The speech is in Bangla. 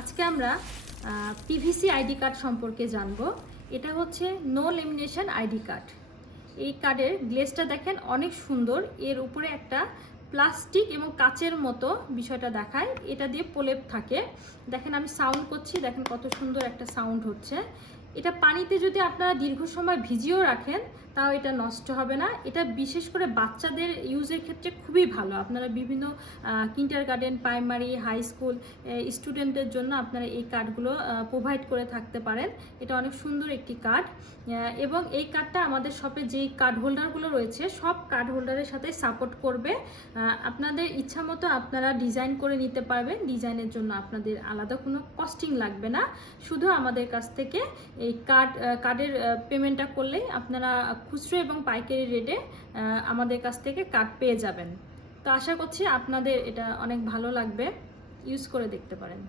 আজকে আমরা পিভিসি আইডি কার্ড সম্পর্কে জানব। এটা হচ্ছে নো লেমিনেশন আইডি কার্ড এই কার্ডের গ্লেসটা দেখেন অনেক সুন্দর। এর উপরে একটা প্লাস্টিক এবং কাচের মতো বিষয়টা দেখায়। এটা দিয়ে প্রলেপ থাকে। দেখেন আমি সাউন্ড করছি, দেখেন কত সুন্দর একটা সাউন্ড হচ্ছে। এটা পানিতে যদি আপনারা দীর্ঘ সময় ভিজিয়েও রাখেন, তাও এটা নষ্ট হবে না। এটা বিশেষ করে বাচ্চাদের ইউজের ক্ষেত্রে খুবই ভালো। আপনারা বিভিন্ন kindergarten primary high school স্টুডেন্টদের জন্য আপনারা এই কার্ডগুলো প্রোভাইড করে থাকতে পারেন। এটা অনেক সুন্দর একটি কার্ড এবং এই কার্ডটা আমাদের শপে যেই কার্ড হোল্ডারগুলো রয়েছে, সব কার্ড হোল্ডারের সাথে সাপোর্ট করবে। আপনাদের ইচ্ছা মতো আপনারা ডিজাইন করে নিতে পারবেন। ডিজাইনের জন্য আপনাদের আলাদা কোনো কস্টিং লাগবে না। শুধু আমাদের কাছ থেকে এই কার্ড কার্ডের পেমেন্টটা করলেই আপনারা খুচরো এবং পাইকারি রেটে আমাদের কাছ থেকে কার্ড পেয়ে যাবেন। তো আশা করছি আপনাদের এটা অনেক ভালো লাগবে। ইউজ করে দেখতে পারেন।